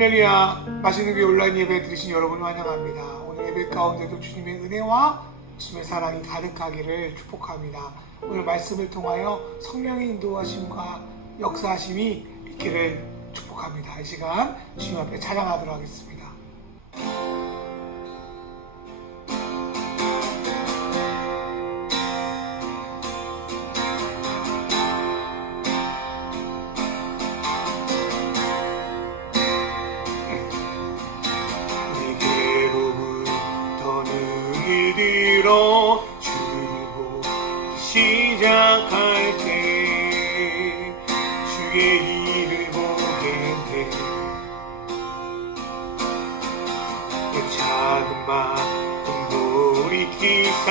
할렐루야. 맛있는 교회 온라인 예배 드리신 여러분을 환영합니다. 오늘 예배 가운데도 주님의 은혜와 주님의 사랑이 가득하기를 축복합니다. 오늘 말씀을 통하여 성령의 인도하심과 역사하심이 있기를 축복합니다. 이 시간 주님 앞에 찬양하도록 하겠습니다. 들어 주고 시작할 때 주의 일을 보게 돼. 그 작은 마음 돌이키사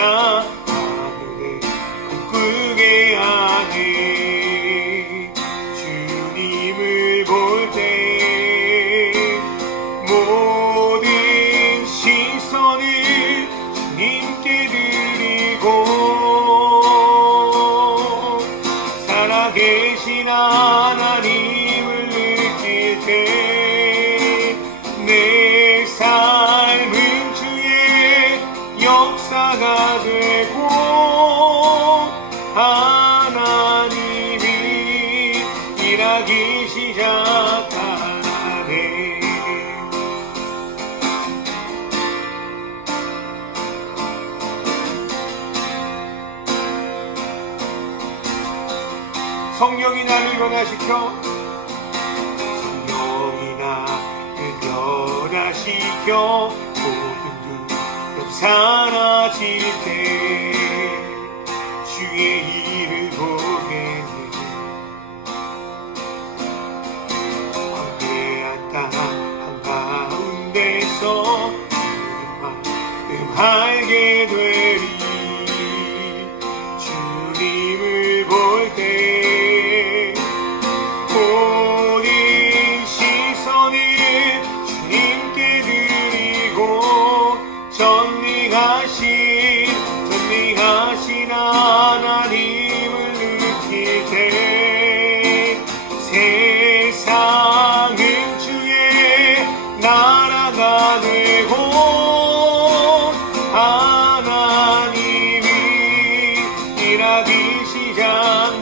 하늘에 꿈꾸게 하네. 주님을 볼 때 모든 시선을 주님께 드리고 살아계신 하나님을 느낄 때 내 삶은 주의 역사가 되고 하나님이 일하기 시작하네. 성령이 나를 변화시켜 모든 두렵 사라질 때 주의 일을 보게 돼. 광대한 땅 한가운데서 주님 마음 알게 되리. 주님을 볼 때 모든 시선을 주님께 드리고 전능하신 하나님을 느낄 때 세상은 주의 나라가 되고 하나님이 일하기 시작.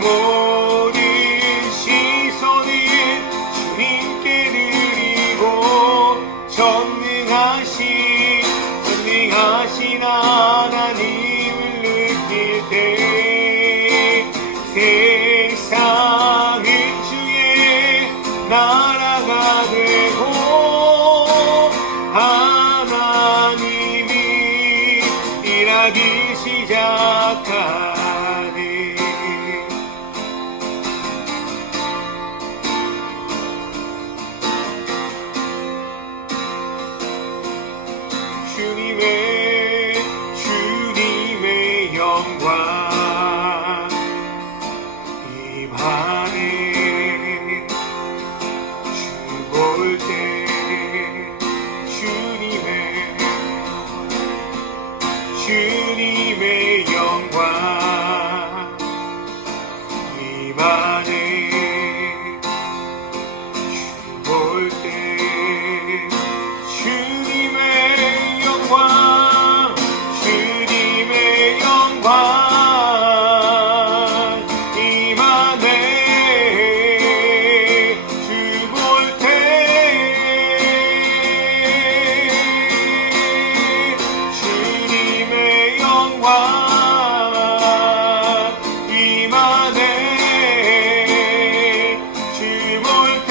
모든 시선을 주님께 드리고 전능하신 하나님을 느낄 때 세상은 주의 나라가 되고 하나님이 일하기 시작하네. 주님의 영광 임하네. 주 볼 때 주님의 영광 임하네. 주 볼 때 주님의 영광 임하네. 주 볼 때 주님의 영광 임하네. 주 볼 때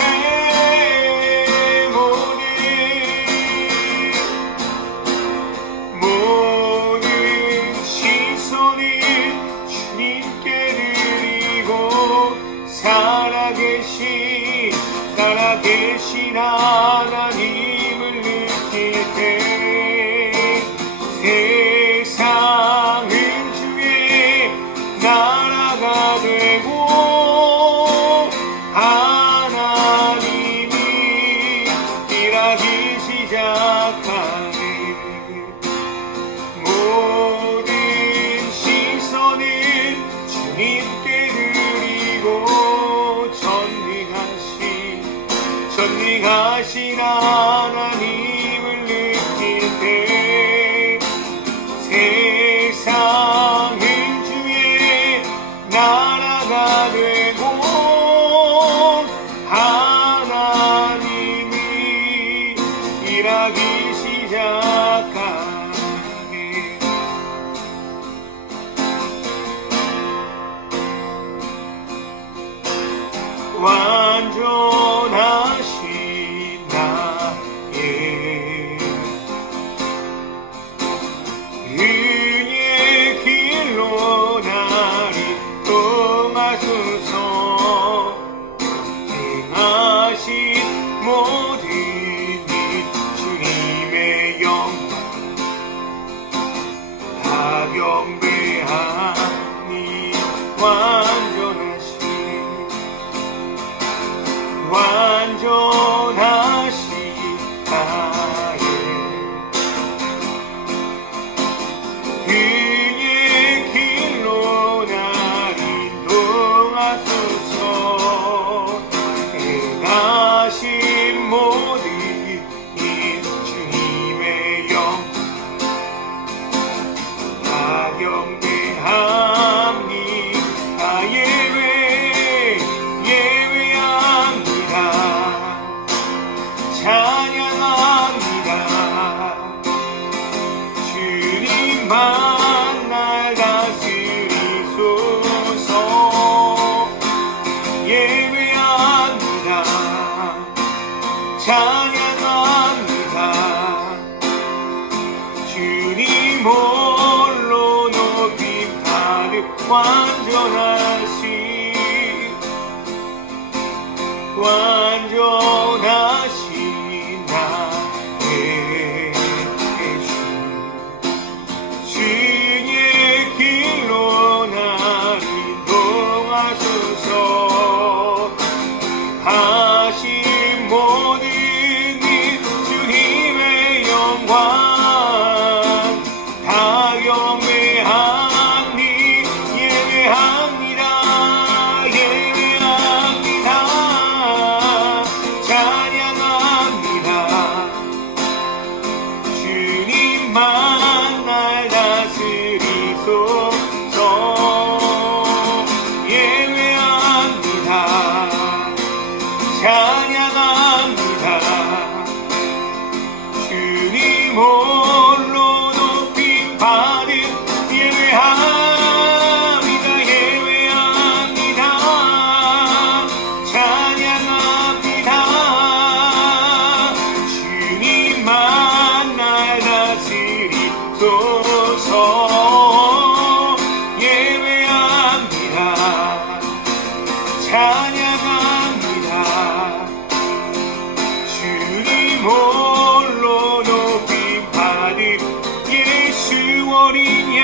모든 시선을 주님께 드리고 살아계신 하나님을 느낄 때 세상은 주의 나라가 되고 하나님이 일하기 시작하네. 모든 시선을 주님께 드리고 전능하신 전능하신 하나님을 느낄 때 세상은 주의 나라가 되고 하나님이 일하기 시작하네. 완전하신 나의 은혜의 길로 나를 통하소서. 행하신 모든 일 주님의 영광 다 경배하니 완전하신 나의 은혜의 길로 나를 인도하소서. 행하신 모든 일 주님의 영광 다 경배하니 예배합니다. 찬양합니다. 주님만 날 다스리소서. 예배합니다. 찬양합니다. 주님 홀로 높임 받을 완전하신 나의 주. 주의 길로 나를 인도하소서. 하신 모든 일 주님의 영광 다 경배하니 예배합니다. 찬양합니다. 주님만 날 다스리소서. 예배합니다. 찬양합니다. 주님 홀로 높임 받은 예배합니다. 찬양합니다. 주님만 날 다스리소서. 예배합니다. 찬양합니다. 주님 홀로 높임 받은 예수 어린 양.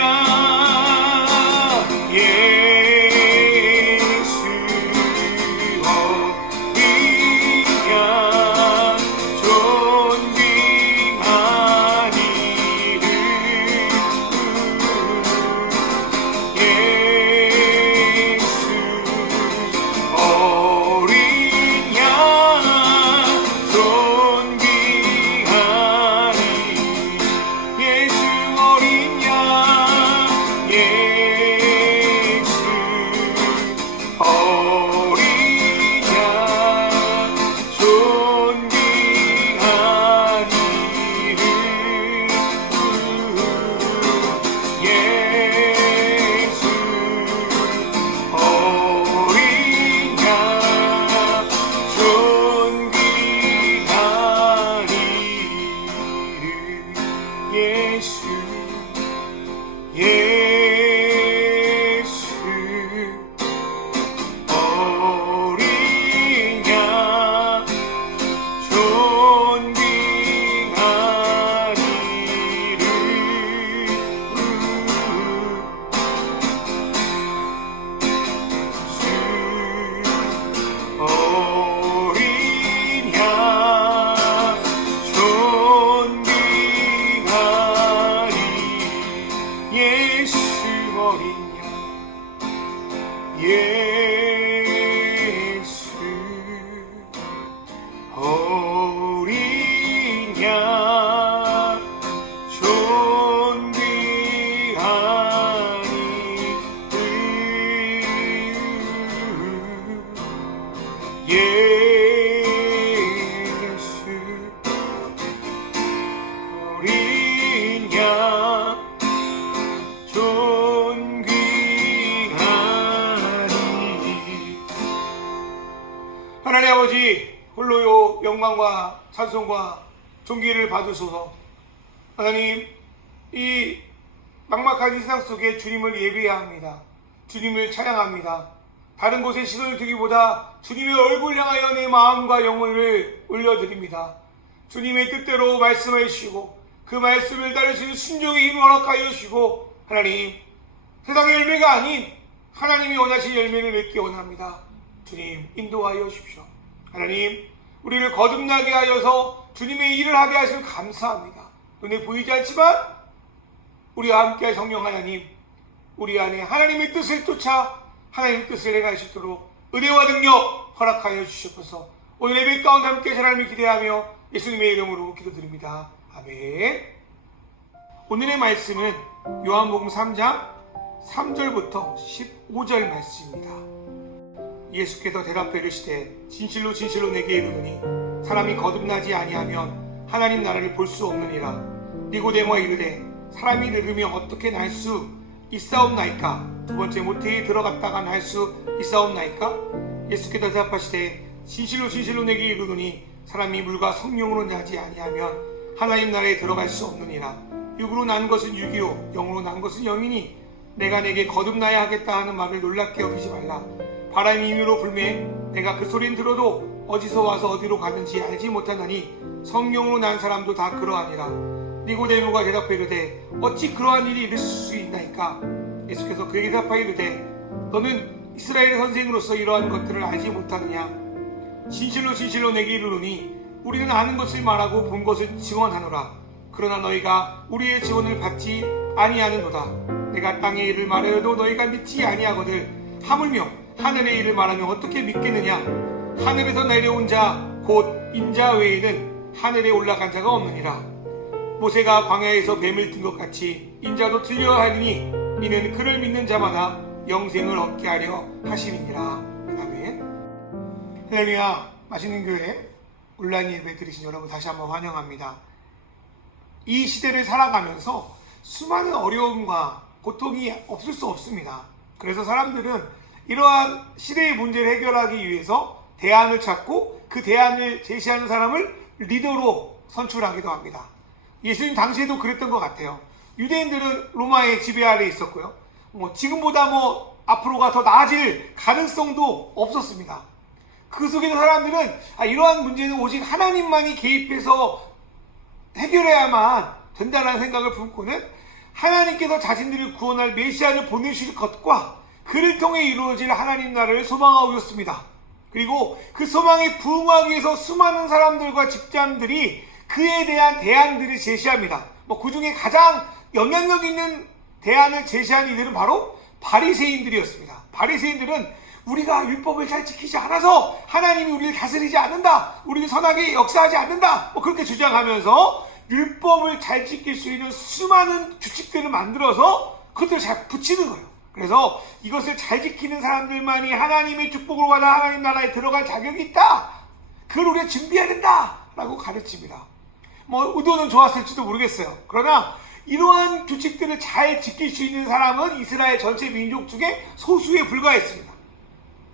예수 어린 양 존귀하니를. 예수 어린 예수 어린 양 존귀하니. 하나님 아버지, 홀로요 영광과 찬송과 존귀를 받으소서. 하나님, 이 막막한 이 세상 속에 주님을 예배해야 합니다. 주님을 찬양합니다. 다른 곳에 시선을 두기보다 주님의 얼굴 향하여 내 마음과 영혼을 올려드립니다. 주님의 뜻대로 말씀해 주시고 그 말씀을 따를 수 있는 순종의 힘을 허락하여 주시고, 하나님, 세상의 열매가 아닌 하나님이 원하신 열매를 맺기 원합니다. 주님, 인도하여 주십시오. 하나님, 우리를 거듭나게 하여서 주님의 일을 하게 하시면 감사합니다. 눈에 보이지 않지만 우리와 함께 성령 하나님, 우리 안에 하나님의 뜻을 쫓아 하나님의 뜻을 행할 수 있도록 은혜와 능력 허락하여 주시옵소서. 오늘 예배 가운데 함께 하나님을 기대하며 예수님의 이름으로 기도드립니다. 아멘. 오늘의 말씀은 요한복음 3장 3절부터 15절 말씀입니다. 예수께서 대답해 이르시되 진실로 진실로 내게 이르노니 사람이 거듭나지 아니하면 하나님 나라를 볼 수 없느니라. 니고데모가 이르되 사람이 늙으면 어떻게 날 수 있사옵나이까? 두 번째 모태에 들어갔다가 날 수 있사옵나이까? 예수께서 대답하시되 진실로 진실로 내게 이르노니 사람이 물과 성령으로 나지 아니하면 하나님 나라에 들어갈 수 없느니라. 육으로 난 것은 육이요 영으로 난 것은 영이니 내가 내게 거듭나야 하겠다 하는 말을 놀랍게 여기지 말라. 바람이 임의로 불매 내가 그 소리는 들어도 어디서 와서 어디로 가는지 알지 못하나니 성령으로 난 사람도 다 그러하니라. 니고데모가 대답해 이르되 어찌 그러한 일이 있을 수 있나이까? 예수께서 그에게 대답하여 이르되 너는 이스라엘의 선생으로서 이러한 것들을 알지 못하느냐? 진실로 진실로 내게 이르노니 우리는 아는 것을 말하고 본 것을 증언하노라. 그러나 너희가 우리의 증언을 받지 아니하는도다. 내가 땅의 일을 말하여도 너희가 믿지 아니하거늘 하물며 하늘의 일을 말하면 어떻게 믿겠느냐? 하늘에서 내려온 자 곧 인자 외에는 하늘에 올라간 자가 없느니라. 모세가 광야에서 뱀을 든 것 같이 인자도 들려야 하리니 이는 그를 믿는 자마다 영생을 얻게 하려 하심이니라. 아멘. 할렐루야. 맛있는 교회 온라인 예배 드리신 여러분 다시 한번 환영합니다. 이 시대를 살아가면서 수많은 어려움과 고통이 없을 수 없습니다. 그래서 사람들은 이러한 시대의 문제를 해결하기 위해서 대안을 찾고 그 대안을 제시하는 사람을 리더로 선출하기도 합니다. 예수님 당시에도 그랬던 것 같아요. 유대인들은 로마의 지배 아래 있었고요. 지금보다 앞으로가 더 나아질 가능성도 없었습니다. 그 속에 있는 사람들은 이러한 문제는 오직 하나님만이 개입해서 해결해야만 된다는 생각을 품고는 하나님께서 자신들을 구원할 메시아를 보내실 것과 그를 통해 이루어질 하나님 나라를 소망하고 있었습니다. 그리고 그 소망에 부응하기 위해서 수많은 사람들과 집단들이 그에 대한 대안들을 제시합니다. 그 중에 가장 영향력 있는 대안을 제시한 이들은 바로 바리새인들이었습니다. 바리새인들은 우리가 율법을 잘 지키지 않아서 하나님이 우리를 다스리지 않는다, 우리를 선하게 역사하지 않는다, 그렇게 주장하면서 율법을 잘 지킬 수 있는 수많은 규칙들을 만들어서 그것들을 잘 붙이는 거예요. 그래서 이것을 잘 지키는 사람들만이 하나님의 축복을 받아 하나님 나라에 들어갈 자격이 있다, 그걸 우리가 준비해야 된다 라고 가르칩니다. 의도는 좋았을지도 모르겠어요. 그러나 이러한 규칙들을 잘 지킬 수 있는 사람은 이스라엘 전체 민족 중에 소수에 불과했습니다.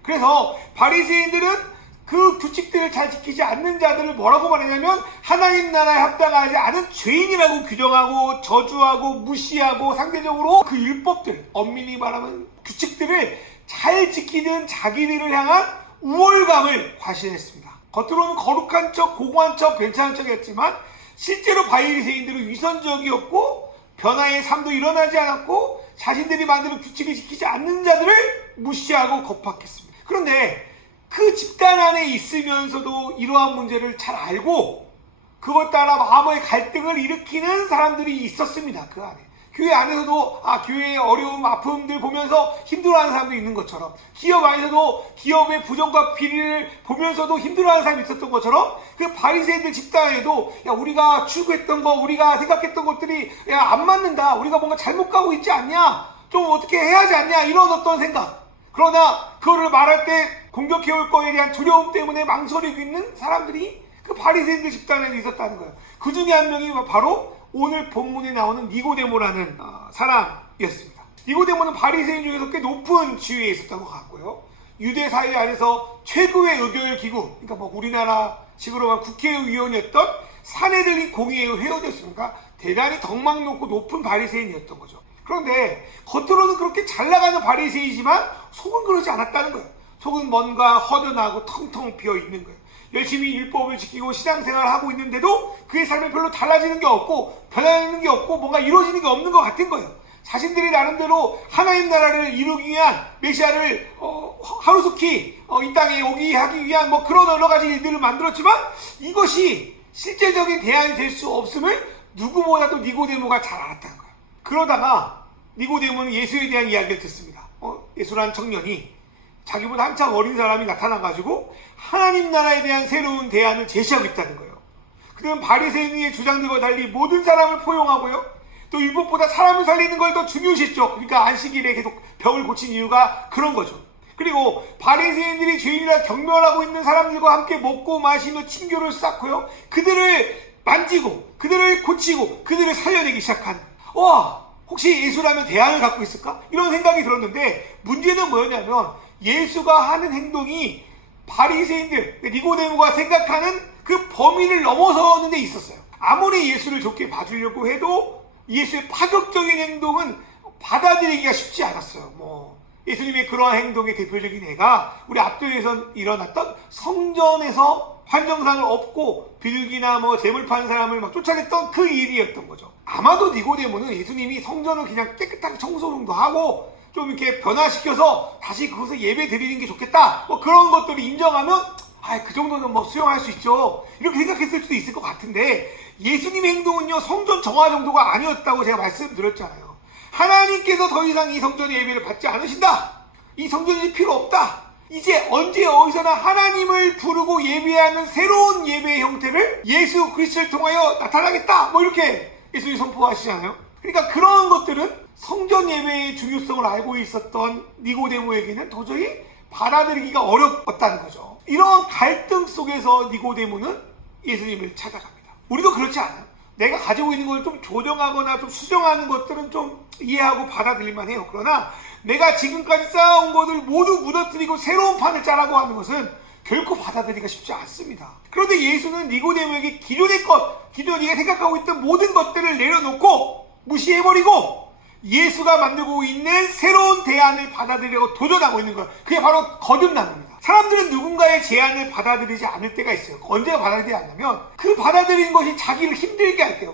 그래서 바리새인들은 그 규칙들을 잘 지키지 않는 자들을 뭐라고 말하냐면 하나님 나라에 합당하지 않은 죄인이라고 규정하고 저주하고 무시하고 상대적으로 그 율법들, 엄밀히 말하면 규칙들을 잘 지키는 자기들을 향한 우월감을 과시했습니다. 겉으로는 거룩한 척, 고고한 척, 괜찮은 척이었지만 실제로 바리새인들은 위선적이었고 변화의 삶도 일어나지 않았고 자신들이 만드는 규칙을 지키지 않는 자들을 무시하고 겁박했습니다. 그런데 그 집단 안에 있으면서도 이러한 문제를 잘 알고 그것 따라 마음의 갈등을 일으키는 사람들이 있었습니다. 그 안에. 교회 안에서도 교회의 어려움, 아픔들 보면서 힘들어하는 사람도 있는 것처럼, 기업 안에서도 기업의 부정과 비리를 보면서도 힘들어하는 사람이 있었던 것처럼, 그 바리새인들 집단에도 우리가 추구했던 거, 우리가 생각했던 것들이 안 맞는다, 우리가 뭔가 잘못 가고 있지 않냐, 좀 어떻게 해야 하지 않냐, 이런 어떤 생각, 그러나 그거를 말할 때 공격해올 거에 대한 두려움 때문에 망설이고 있는 사람들이 그 바리새인들 집단에 있었다는 거예요. 그 중에 한 명이 바로 오늘 본문에 나오는 니고데모라는 사람이었습니다. 니고데모는 바리새인 중에서 꽤 높은 지위에 있었던 것 같고요. 유대 사회 안에서 최고의 의결 기구, 그러니까 뭐 우리나라 식으로 국회의원이었던 사내들인 공의회 회원이었으니까 대단히 덕망 높고 높은 바리새인이었던 거죠. 그런데 겉으로는 그렇게 잘 나가는 바리새이지만 속은 그러지 않았다는 거예요. 속은 뭔가 허전하고 텅텅 비어 있는 거예요. 열심히 율법을 지키고 신앙생활을 하고 있는데도 그의 삶에 별로 달라지는 게 없고 변화되는 게 없고 뭔가 이루어지는 게 없는 것 같은 거예요. 자신들이 나름대로 하나님 나라를 이루기 위한 메시아를 하루속히 이 땅에 오게 하기 위한 뭐 그런 여러 가지 일들을 만들었지만 이것이 실제적인 대안이 될 수 없음을 누구보다도 니고데모가 잘 알았다는 거예요. 그러다가 니고데모는 예수에 대한 이야기를 듣습니다. 예수라는 청년이 자기보다 한참 어린 사람이 나타나가지고 하나님 나라에 대한 새로운 대안을 제시하고 있다는 거예요. 그는 바리새인의 주장들과 달리 모든 사람을 포용하고요. 또 율법보다 사람을 살리는 걸 더 중요시했죠. 그러니까 안식일에 계속 병을 고친 이유가 그런 거죠. 그리고 바리새인들이 죄인이라 경멸하고 있는 사람들과 함께 먹고 마시며 친교를 쌓고요. 그들을 만지고 그들을 고치고 그들을 살려내기 시작하는 거예요. 와, 혹시 예수라면 대안을 갖고 있을까? 이런 생각이 들었는데 문제는 뭐였냐면 예수가 하는 행동이 바리새인들, 니고데모가 생각하는 그 범위를 넘어서는 데 있었어요. 아무리 예수를 좋게 봐주려고 해도 예수의 파격적인 행동은 받아들이기가 쉽지 않았어요. 예수님의 그러한 행동의 대표적인 예가 우리 앞전에서 일어났던 성전에서 환정상을 업고 빌기나 재물 파는 사람을 막 쫓아냈던 그 일이었던 거죠. 아마도 니고데모는 예수님이 성전을 그냥 깨끗하게 청소도 하고 좀 이렇게 변화시켜서 다시 그곳에 예배 드리는 게 좋겠다. 그런 것들을 인정하면 그 정도는 수용할 수 있죠. 이렇게 생각했을 수도 있을 것 같은데 예수님의 행동은요 성전 정화 정도가 아니었다고 제가 말씀드렸잖아요. 하나님께서 더 이상 이 성전의 예배를 받지 않으신다. 이 성전이 필요 없다. 이제 언제 어디서나 하나님을 부르고 예배하는 새로운 예배의 형태를 예수 그리스도를 통하여 나타나겠다. 이렇게 예수님이 선포하시잖아요. 그러니까 그런 것들은 성전 예배의 중요성을 알고 있었던 니고데모에게는 도저히 받아들이기가 어려웠다는 거죠. 이런 갈등 속에서 니고데모는 예수님을 찾아갑니다. 우리도 그렇지 않아요? 내가 가지고 있는 걸 좀 조정하거나 좀 수정하는 것들은 좀 이해하고 받아들일만 해요. 그러나 내가 지금까지 쌓아온 것을 모두 무너뜨리고 새로운 판을 짜라고 하는 것은 결코 받아들이기가 쉽지 않습니다. 그런데 예수는 니고데모에게 기존의 것, 기존 네가 생각하고 있던 모든 것들을 내려놓고 무시해버리고 예수가 만들고 있는 새로운 대안을 받아들이려고 도전하고 있는 거예요. 그게 바로 거듭남입니다. 사람들은 누군가의 제안을 받아들이지 않을 때가 있어요. 언제 받아들이지 않냐면 그 받아들이는 것이 자기를 힘들게 할 때요.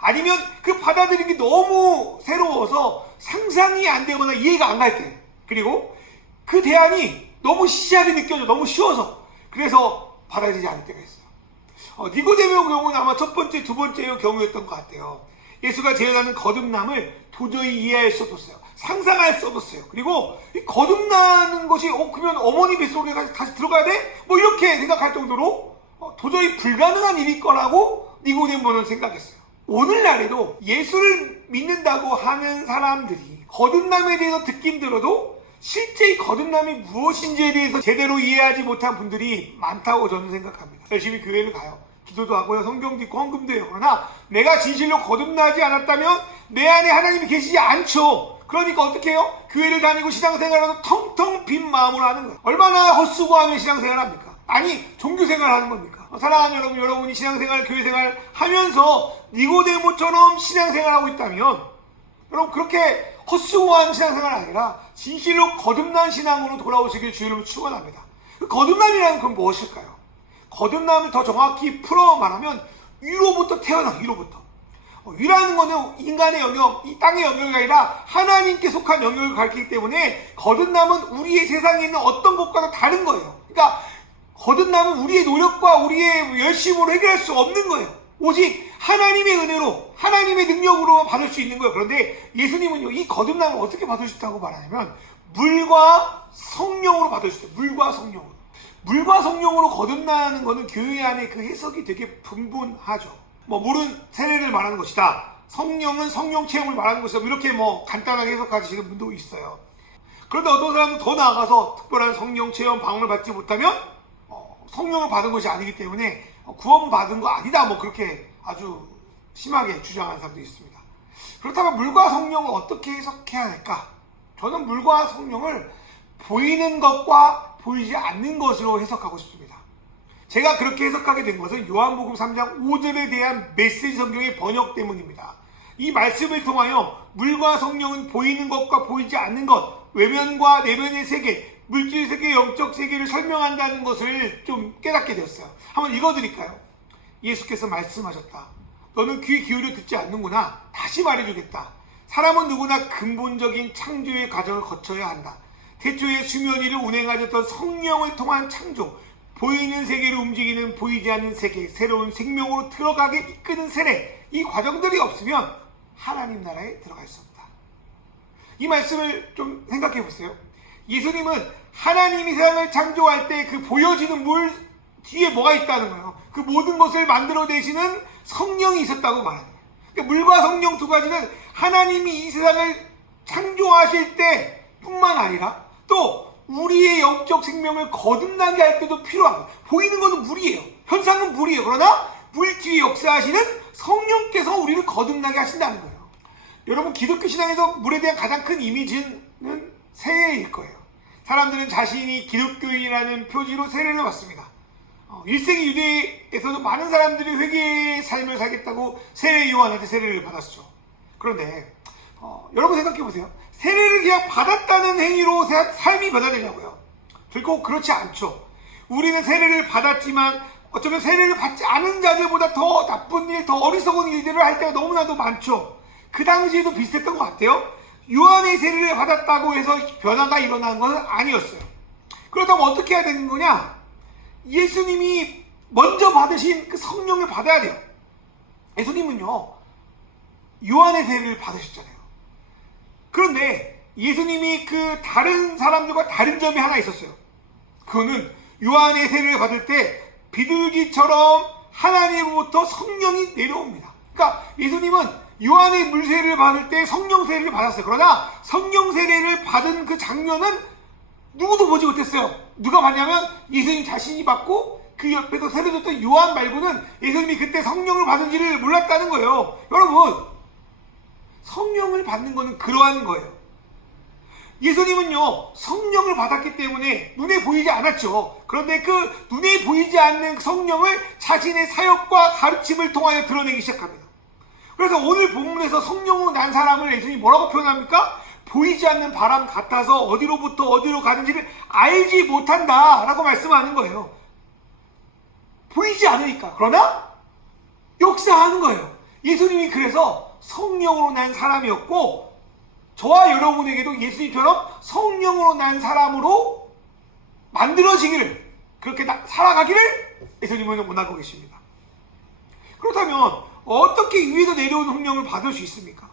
아니면 그 받아들이는 게 너무 새로워서 상상이 안 되거나 이해가 안 갈 때. 그리고 그 대안이 너무 시시하게 느껴져. 너무 쉬워서. 그래서 받아들이지 않을 때가 있어요. 니고데모의 경우는 아마 첫 번째, 두 번째 경우였던 것 같아요. 예수가 제안하는 거듭남을 도저히 이해할 수 없었어요. 상상할 수 없었어요. 그리고 이 거듭나는 것이 그러면 어머니 뱃속에 다시 들어가야 돼? 이렇게 생각할 정도로 도저히 불가능한 일일 거라고 니고데모는 생각했어요. 오늘날에도 예수를 믿는다고 하는 사람들이 거듭남에 대해서 듣긴 들어도 실제 이 거듭남이 무엇인지에 대해서 제대로 이해하지 못한 분들이 많다고 저는 생각합니다. 열심히 교회를 가요. 기도도 하고요. 성경도 읽고 헌금도 해요. 그러나 내가 진실로 거듭나지 않았다면 내 안에 하나님이 계시지 않죠. 그러니까 어떻게 해요? 교회를 다니고 신앙생활을 텅텅 빈 마음으로 하는 거예요. 얼마나 헛수고하면 신앙생활 합니까? 아니 종교생활 하는 겁니까? 사랑하는 여러분, 여러분이 신앙생활, 교회생활 하면서 니고데모처럼 신앙생활하고 있다면 여러분 그렇게 헛수고하는 신앙생활 아니라 진실로 거듭난 신앙으로 돌아오시길 주님을 축원합니다. 그 거듭남이라는 건 무엇일까요? 거듭남을 더 정확히 풀어 말하면 위로부터 태어나, 위로부터. 위라는 거는 인간의 영역, 이 땅의 영역이 아니라 하나님께 속한 영역을 가리키기 때문에 거듭남은 우리의 세상에 있는 어떤 것과도 다른 거예요. 그러니까 거듭남은 우리의 노력과 우리의 열심으로 해결할 수 없는 거예요. 오직 하나님의 은혜로, 하나님의 능력으로 받을 수 있는 거예요. 그런데 예수님은요, 이 거듭남을 어떻게 받을 수 있다고 말하냐면 물과 성령으로 받을 수 있어요. 물과 성령으로. 물과 성령으로 거듭나는 것은 교회 안에 그 해석이 되게 분분하죠. 물은 세례를 말하는 것이다. 성령은 성령 체험을 말하는 것이다. 이렇게 간단하게 해석하시는 분도 있어요. 그런데 어떤 사람은 더 나아가서 특별한 성령 체험 방언을 받지 못하면 성령을 받은 것이 아니기 때문에 구원 받은 거 아니다, 뭐 그렇게 아주 심하게 주장하는 사람도 있습니다. 그렇다면 물과 성령을 어떻게 해석해야 할까? 저는 물과 성령을 보이는 것과 보이지 않는 것으로 해석하고 싶습니다. 제가 그렇게 해석하게 된 것은 요한복음 3장 5절에 대한 메시지 성경의 번역 때문입니다. 이 말씀을 통하여 물과 성령은 보이는 것과 보이지 않는 것, 외면과 내면의 세계, 물질 세계, 영적 세계를 설명한다는 것을 좀 깨닫게 되었어요. 한번 읽어드릴까요? 예수께서 말씀하셨다. 너는 귀 기울여 듣지 않는구나. 다시 말해주겠다. 사람은 누구나 근본적인 창조의 과정을 거쳐야 한다. 태초에 수면위를 운행하셨던 성령을 통한 창조, 보이는 세계를 움직이는 보이지 않는 세계, 새로운 생명으로 들어가게 이끄는 세례, 이 과정들이 없으면 하나님 나라에 들어갈 수 없다. 이 말씀을 좀 생각해 보세요. 예수님은 하나님이 세상을 창조할 때 그 보여지는 물 뒤에 뭐가 있다는 거예요. 그 모든 것을 만들어내시는 성령이 있었다고 말하는 거예요. 그러니까 물과 성령 두 가지는 하나님이 이 세상을 창조하실 때 뿐만 아니라 또 우리의 영적 생명을 거듭나게 할 때도 필요한 거예요. 보이는 것은 물이에요. 현상은 물이에요. 그러나 물 뒤에 역사하시는 성령께서 우리를 거듭나게 하신다는 거예요. 여러분, 기독교 신앙에서 물에 대한 가장 큰 이미지는 세례일 거예요. 사람들은 자신이 기독교인이라는 표지로 세례를 받습니다. 1세기 유대에서도 많은 사람들이 회개의 삶을 살겠다고 세례 요한한테 세례를 받았죠. 그런데 여러분 생각해 보세요. 세례를 그냥 받았다는 행위로 삶이 변화되냐고요? 결코 그렇지 않죠. 우리는 세례를 받았지만 어쩌면 세례를 받지 않은 자들보다 더 나쁜 일, 더 어리석은 일들을 할 때가 너무나도 많죠. 그 당시에도 비슷했던 것 같아요. 요한의 세례를 받았다고 해서 변화가 일어난 것은 아니었어요. 그렇다면 어떻게 해야 되는 거냐? 예수님이 먼저 받으신 그 성령을 받아야 돼요. 예수님은요, 요한의 세례를 받으셨잖아요. 그런데 예수님이 그 다른 사람들과 다른 점이 하나 있었어요. 그거는 요한의 세례를 받을 때 비둘기처럼 하나님으로부터 성령이 내려옵니다. 그러니까 예수님은 요한의 물세례를 받을 때 성령 세례를 받았어요. 그러나 성령 세례를 받은 그 장면은 누구도 보지 못했어요. 누가 봤냐면 예수님 자신이 받고 그 옆에서 세례 줬던 요한 말고는 예수님이 그때 성령을 받은지를 몰랐다는 거예요. 여러분, 성령을 받는 것은 그러한 거예요. 예수님은요, 성령을 받았기 때문에 눈에 보이지 않았죠. 그런데 그 눈에 보이지 않는 성령을 자신의 사역과 가르침을 통하여 드러내기 시작합니다. 그래서 오늘 본문에서 성령으로 난 사람을 예수님이 뭐라고 표현합니까? 보이지 않는 바람 같아서 어디로부터 어디로 가는지를 알지 못한다 라고 말씀하는 거예요. 보이지 않으니까. 그러나 역사하는 거예요. 예수님이 그래서 성령으로 난 사람이었고, 저와 여러분에게도 예수님처럼 성령으로 난 사람으로 만들어지기를, 그렇게 살아가기를 예수님은 원하고 계십니다. 그렇다면 어떻게 위에서 내려온 성령을 받을 수 있습니까?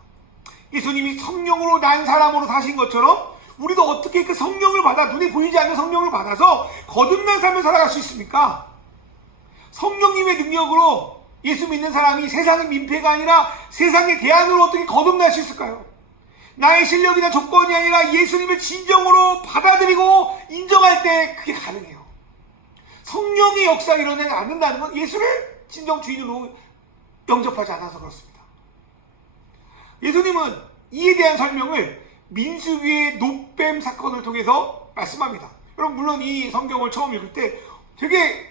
예수님이 성령으로 난 사람으로 사신 것처럼 우리도 어떻게 그 성령을 받아, 눈에 보이지 않는 성령을 받아서 거듭난 삶을 살아갈 수 있습니까? 성령님의 능력으로 예수 믿는 사람이 세상의 민폐가 아니라 세상의 대안으로 어떻게 거듭날 수 있을까요? 나의 실력이나 조건이 아니라 예수님을 진정으로 받아들이고 인정할 때 그게 가능해요. 성령의 역사가 일어나지 않는다는 건 예수를 진정 주인으로 영접하지 않아서 그렇습니다. 예수님은 이에 대한 설명을 민수기의 노뱀 사건을 통해서 말씀합니다. 여러분, 물론 이 성경을 처음 읽을 때 되게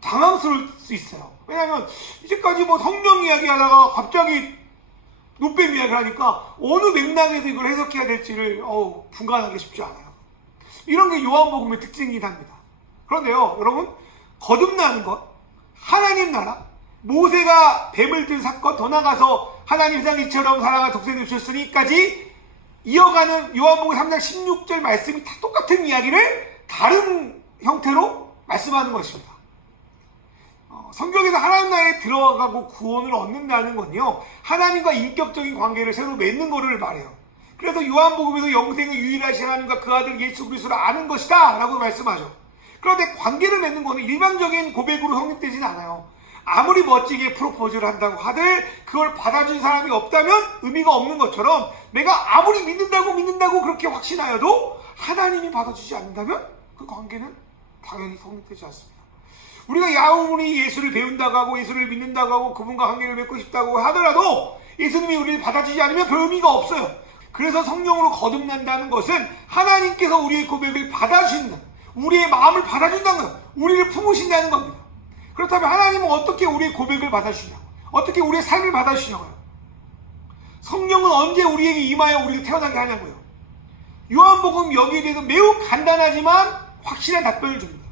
당황스러울 수 있어요. 왜냐하면 이제까지 성령 이야기 하다가 갑자기 노뱀 이야기를 하니까 어느 맥락에서 이걸 해석해야 될지를 분간하기 쉽지 않아요. 이런 게 요한복음의 특징이긴 합니다. 그런데요, 여러분, 거듭나는 것, 하나님 나라, 모세가 뱀을 든 사건, 더 나가서 하나님 세상 이처럼 사랑을 독생을 주셨으니까지 이어가는 요한복음 3장 16절 말씀이 다 똑같은 이야기를 다른 형태로 말씀하는 것입니다. 성경에서 하나님 나라에 들어가고 구원을 얻는다는 건요, 하나님과 인격적인 관계를 새로 맺는 것을 말해요. 그래서 요한복음에서 영생을 유일하신 하나님과 그 아들 예수 그리스도를 아는 것이다 라고 말씀하죠. 그런데 관계를 맺는 것은 일반적인 고백으로 성립되지는 않아요. 아무리 멋지게 프로포즈를 한다고 하들 그걸 받아준 사람이 없다면 의미가 없는 것처럼 내가 아무리 믿는다고 그렇게 확신하여도 하나님이 받아주지 않는다면 그 관계는 당연히 성립되지 않습니다. 우리가 아무리 예수를 배운다고 하고 예수를 믿는다고 하고 그분과 관계를 맺고 싶다고 하더라도 예수님이 우리를 받아주지 않으면 별 의미가 없어요. 그래서 성령으로 거듭난다는 것은 하나님께서 우리의 고백을 받아주신다, 우리의 마음을 받아준다는 것, 우리를 품으신다는 겁니다. 그렇다면 하나님은 어떻게 우리의 고백을 받아주시냐고, 어떻게 우리의 삶을 받아주시냐고요. 성령은 언제 우리에게 임하여 우리를 태어나게 하냐고요. 요한복음 여기에 대해서 매우 간단하지만 확실한 답변을 줍니다.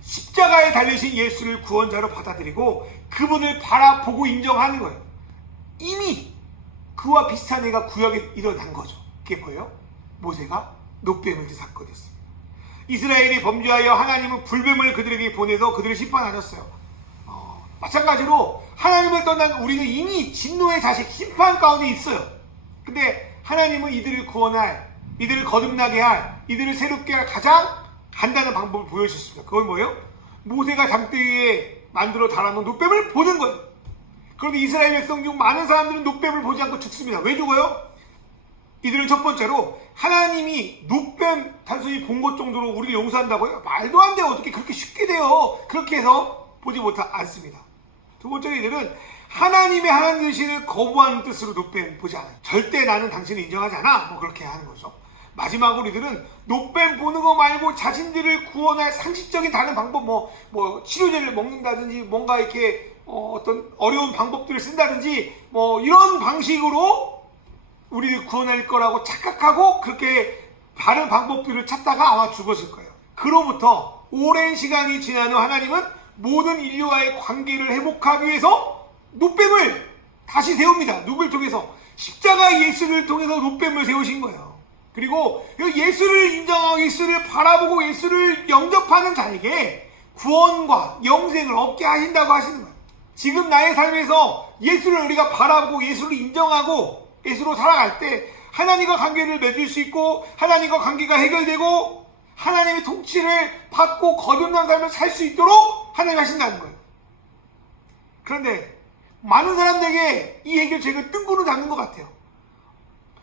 십자가에 달리신 예수를 구원자로 받아들이고 그분을 바라보고 인정하는 거예요. 이미 그와 비슷한 애가 구약에 일어난 거죠. 그게 뭐예요? 모세가 노뱀을 든 사건이었습니다. 이스라엘이 범죄하여 하나님은 불뱀을 그들에게 보내서 그들을 심판하셨어요. 마찬가지로 하나님을 떠난 우리는 이미 진노의 자식 심판 가운데 있어요. 근데 하나님은 이들을 구원할, 이들을 거듭나게 할, 이들을 새롭게 할 가장 간단한 방법을 보여주셨습니다. 그건 뭐예요? 모세가 장대 위에 만들어 달아놓은 노뱀을 보는 거예요. 그런데 이스라엘 백성 중 많은 사람들은 노뱀을 보지 않고 죽습니다. 왜 죽어요? 이들은 첫 번째로 하나님이 노뱀 단순히 본 것 정도로 우리를 용서한다고요? 말도 안 돼요. 어떻게 그렇게 쉽게 돼요? 그렇게 해서 보지 않습니다. 두 번째로 이들은 하나님의 하나님 되시를 거부하는 뜻으로 노뱀 보지 않아요. 절대 나는 당신을 인정하지 않아. 그렇게 하는 거죠. 마지막으로 이들은 노뱀 보는 거 말고 자신들을 구원할 상식적인 다른 방법, 치료제를 먹는다든지 뭔가 이렇게 어떤 어려운 방법들을 쓴다든지 이런 방식으로 우리를 구원할 거라고 착각하고 그렇게 다른 방법들을 찾다가 아마 죽었을 거예요. 그로부터 오랜 시간이 지난 후 하나님은 모든 인류와의 관계를 회복하기 위해서 노뱀을 다시 세웁니다. 누굴 통해서? 십자가 예수를 통해서 노뱀을 세우신 거예요. 그리고 예수를 인정하고 예수를 바라보고 예수를 영접하는 자에게 구원과 영생을 얻게 하신다고 하시는 거예요. 지금 나의 삶에서 예수를 우리가 바라보고 예수를 인정하고 예수로 살아갈 때 하나님과 관계를 맺을 수 있고 하나님과 관계가 해결되고 하나님의 통치를 받고 거듭난 삶을 살 수 있도록 하나님이 하신다는 거예요. 그런데 많은 사람들에게 이 해결책은 뜬구름 잡는 것 같아요.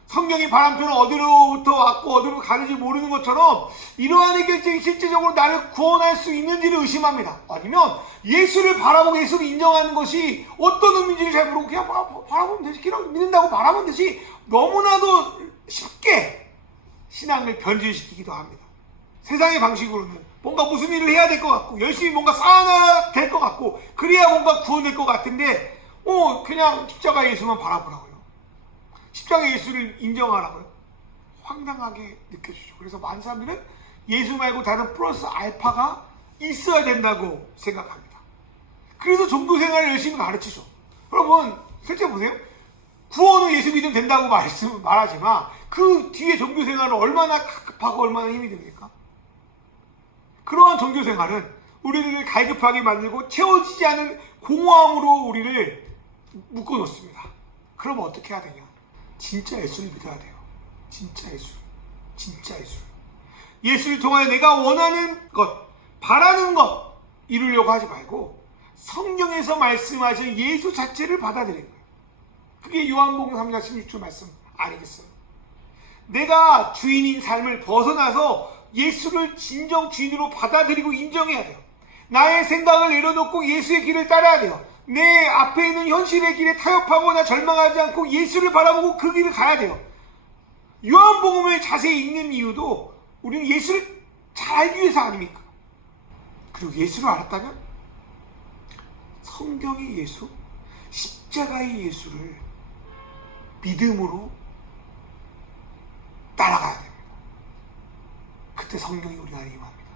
성경이 바람표는 어디로부터 왔고 어디로 가는지 모르는 것처럼 이러한 해결책이 실제적으로 나를 구원할 수 있는지를 의심합니다. 아니면 예수를 바라보고 예수를 인정하는 것이 어떤 의미인지를 잘 모르고 그냥 바라보면 되지, 그냥 믿는다고 말하면 되지, 너무나도 쉽게 신앙을 변질시키기도 합니다. 세상의 방식으로는 뭔가 무슨 일을 해야 될 것 같고 열심히 뭔가 쌓아놔야 될 것 같고 그래야 뭔가 구원될 것 같은데 그냥 십자가 예수만 바라보라고요. 십자가 예수를 인정하라고요. 황당하게 느껴지죠. 그래서 많은 사람들은 예수 말고 다른 플러스 알파가 있어야 된다고 생각합니다. 그래서 종교생활을 열심히 가르치죠. 여러분 실제 보세요. 구원은 예수 믿으면 된다고 말하지만 그 뒤에 종교생활은 얼마나 갑갑하고 얼마나 힘이 듭니까? 그러한 종교생활은 우리를 갈급하게 만들고 채워지지 않은 공허함으로 우리를 묶어놓습니다. 그러면 어떻게 해야 되냐? 진짜 예수를 믿어야 돼요. 진짜 예수. 진짜 예수. 예수를 통하여 내가 원하는 것, 바라는 것 이루려고 하지 말고 성경에서 말씀하신 예수 자체를 받아들이는 거예요. 그게 요한복음 3장 16절 말씀 아니겠어요? 내가 주인인 삶을 벗어나서 예수를 진정 주인으로 받아들이고 인정해야 돼요. 나의 생각을 내려놓고 예수의 길을 따라야 돼요. 내 앞에 있는 현실의 길에 타협하거나 절망하지 않고 예수를 바라보고 그 길을 가야 돼요. 요한복음을 자세히 읽는 이유도 우리는 예수를 잘 알기 위해서 아닙니까? 그리고 예수를 알았다면 성경의 예수, 십자가의 예수를 믿음으로 따라가야 됩니다. 그때 성령이 우리 안에 임합니다.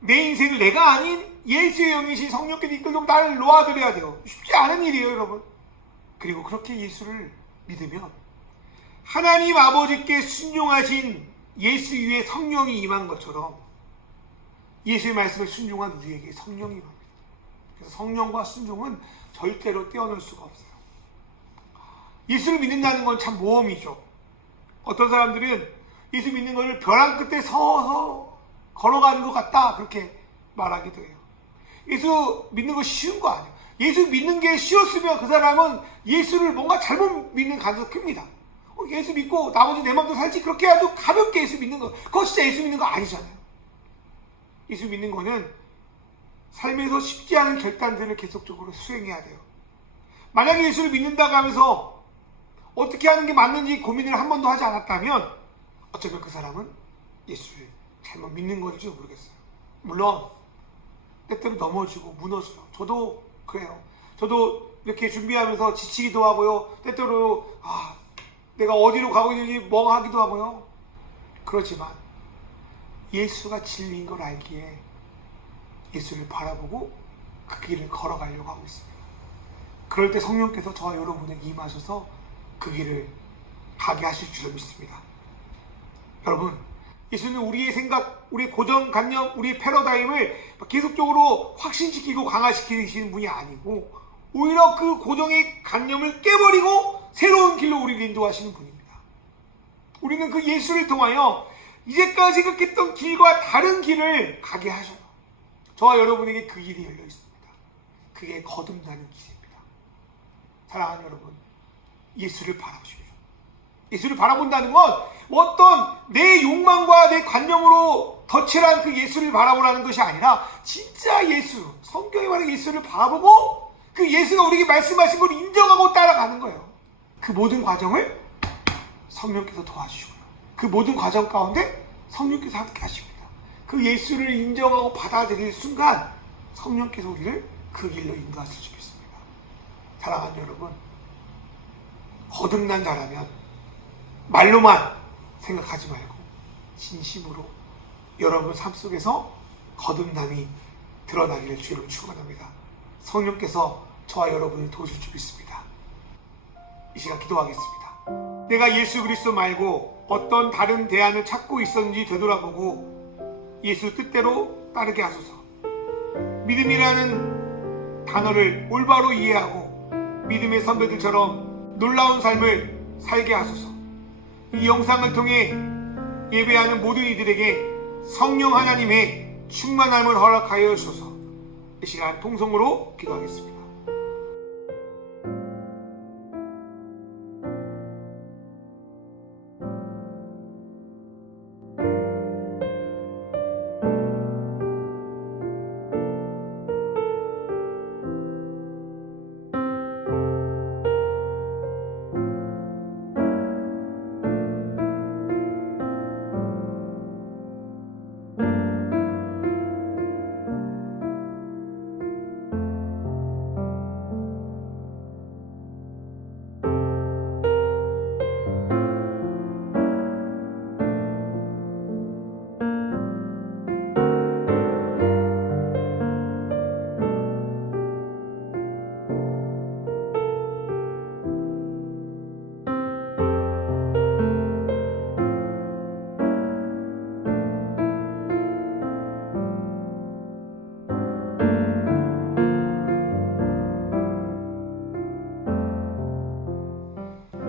내 인생을 내가 아닌 예수의 영이신 성령께서 이끌고 나를 놓아드려야 돼요. 쉽지 않은 일이에요, 여러분. 그리고 그렇게 예수를 믿으면 하나님 아버지께 순종하신 예수 위에 성령이 임한 것처럼 예수의 말씀을 순종한 우리에게 성령이 임합니다. 그래서 성령과 순종은 절대로 떼어놓을 수가 없어요. 예수를 믿는다는 건 참 모험이죠. 어떤 사람들은 예수 믿는 것을 벼랑 끝에 서서 걸어가는 것 같다 그렇게 말하기도 해요. 예수 믿는 거 쉬운 거 아니에요. 예수 믿는 게 쉬웠으면 그 사람은 예수를 뭔가 잘못 믿는 가능성이 큽니다. 예수 믿고 나머지 내 마음대로 살지, 그렇게 아주 가볍게 예수 믿는 거, 그거 진짜 예수 믿는 거 아니잖아요. 예수 믿는 거는 삶에서 쉽지 않은 결단들을 계속적으로 수행해야 돼요. 만약에 예수를 믿는다고 하면서 어떻게 하는 게 맞는지 고민을 한 번도 하지 않았다면 어쩌면 그 사람은 예수를 잘못 믿는 건지 모르겠어요. 물론 때때로 넘어지고 무너져요. 저도 그래요. 저도 이렇게 준비하면서 지치기도 하고요. 때때로 내가 어디로 가고 있는지 멍하기도 하고요. 그렇지만 예수가 진리인 걸 알기에 예수를 바라보고 그 길을 걸어가려고 하고 있습니다. 그럴 때 성령께서 저와 여러분에게 임하셔서 그 길을 가게 하실 줄을 믿습니다. 여러분, 예수는 우리의 생각, 우리의 고정관념, 우리의 패러다임을 계속적으로 확신시키고 강화시키시는 분이 아니고 오히려 그 고정의 관념을 깨버리고 새로운 길로 우리를 인도하시는 분입니다. 우리는 그 예수를 통하여 이제까지 생각했던 길과 다른 길을 가게 하셔요. 저와 여러분에게 그 길이 열려 있습니다. 그게 거듭나는 길입니다. 사랑하는 여러분, 예수를 바라보십시오. 예수를 바라본다는 건 어떤 내 욕망과 내 관념으로 덧칠한 그 예수를 바라보라는 것이 아니라 진짜 예수, 성경에 말하는 예수를 바라보고 그 예수가 우리에게 말씀하신 걸 인정하고 따라가는 거예요. 그 모든 과정을 성령께서 도와주시고요. 그 모든 과정 가운데 성령께서 함께 하십니다. 그 예수를 인정하고 받아들일 순간 성령께서 우리를 그 길로 인도하실 수 있습니다. 사랑하는 여러분, 거듭난 자라면 말로만 생각하지 말고 진심으로 여러분 삶 속에서 거듭남이 드러나기를 주로 축원합니다. 성령께서 저와 여러분을 도우실 줄 믿습니다. 이 시간 기도하겠습니다. 내가 예수 그리스도 말고 어떤 다른 대안을 찾고 있었는지 되돌아보고 예수 뜻대로 따르게 하소서. 믿음이라는 단어를 올바로 이해하고 믿음의 선배들처럼 놀라운 삶을 살게 하소서. 이 영상을 통해 예배하는 모든 이들에게 성령 하나님의 충만함을 허락하여 주소서. 이 시간 통성으로 기도하겠습니다.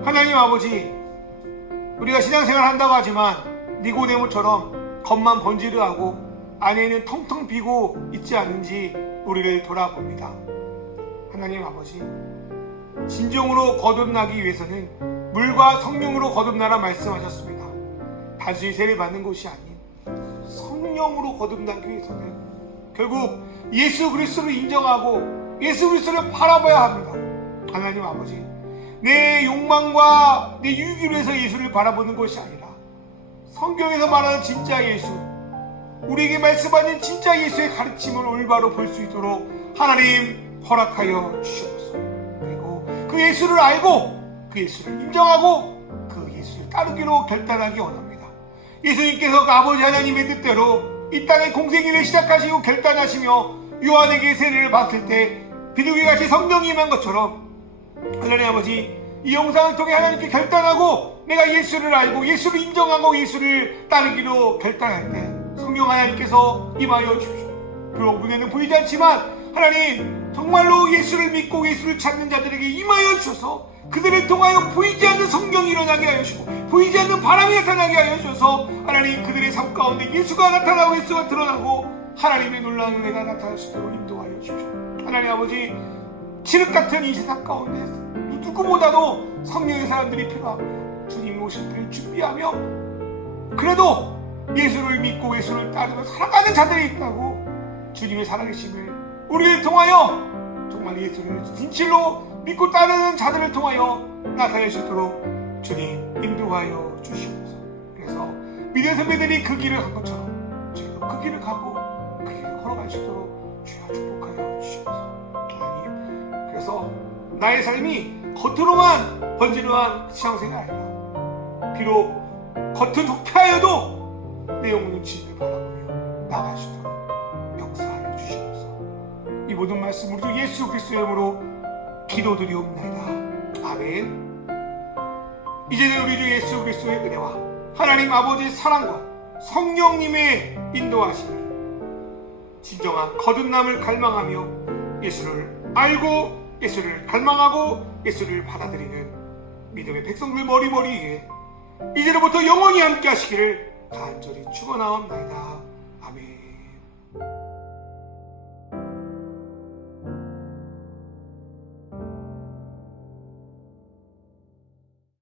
하나님 아버지, 우리가 신앙생활 한다고 하지만 니고데모처럼 겉만 번지르하고 안에는 텅텅 비고 있지 않은지 우리를 돌아봅니다. 하나님 아버지, 진정으로 거듭나기 위해서는 물과 성령으로 거듭나라 말씀하셨습니다. 단순히 세례받는 것이 아닌 성령으로 거듭나기 위해서는 결국 예수 그리스도를 인정하고 예수 그리스도를 바라봐야 합니다. 하나님 아버지, 내 욕망과 내 유익을 위해서 예수를 바라보는 것이 아니라 성경에서 말하는 진짜 예수, 우리에게 말씀하신 진짜 예수의 가르침을 올바로 볼 수 있도록 하나님 허락하여 주시옵소서. 그리고 그 예수를 알고 그 예수를 인정하고 그 예수를 따르기로 결단하기 원합니다. 예수님께서 그 아버지 하나님의 뜻대로 이 땅에 공생일을 시작하시고 결단하시며 요한에게 세례를 받을 때 비둘기같이 성령이 임한 것처럼 하나님 아버지, 이 영상을 통해 하나님께 결단하고 내가 예수를 알고 예수를 인정하고 예수를 따르기로 결단할 때 성령 하나님께서 임하여 주십시오. 비록 눈에는 보이지 않지만 하나님 정말로 예수를 믿고 예수를 찾는 자들에게 임하여 주셔서 그들을 통하여 보이지 않는 성령이 일어나게 하여 주시고 보이지 않는 바람이 나타나게 하여 주셔서 하나님 그들의 삶 가운데 예수가 나타나고 예수가 드러나고 하나님의 놀라운 은혜가 나타날 수 있도록 인도하여 주십시오. 하나님 아버지, 칠흑 같은 이 세상 가운데 누구보다도 성령의 사람들이 필요합니다. 주님 오실 때를 준비하며 그래도 예수를 믿고 예수를 따르며 살아가는 자들이 있다고 주님의 살아계심을 우리를 통하여 정말 예수를 진실로 믿고 따르는 자들을 통하여 나타낼 수 있도록 주님 인도하여 주시옵소서. 그래서 믿는 선배들이 그 길을 간 것처럼 저희도 그 길을 가고 그 길을 걸어갈 수 있도록 주여 축복하여 주시옵소서. 하나님, 그래서 나의 삶이 겉으로만 번지르한 신앙생활이 아니라 비록 겉은 혹해하여도 내 영혼은 주님을 바라보며 나아갈 수 있도록 역사하여 주시옵소서. 이 모든 말씀 우리 주 예수 그리스도의 이름으로 기도드리옵나이다. 아멘. 이제는 우리 주 예수 그리스도의 은혜와 하나님 아버지의 사랑과 성령님의 인도하심이 진정한 거듭남을 갈망하며 예수를 알고 예수를 갈망하고 예수를 받아들이는 믿음의 백성들 머리 위에 이제로부터 영원히 함께 하시기를 간절히 축원하옵나이다.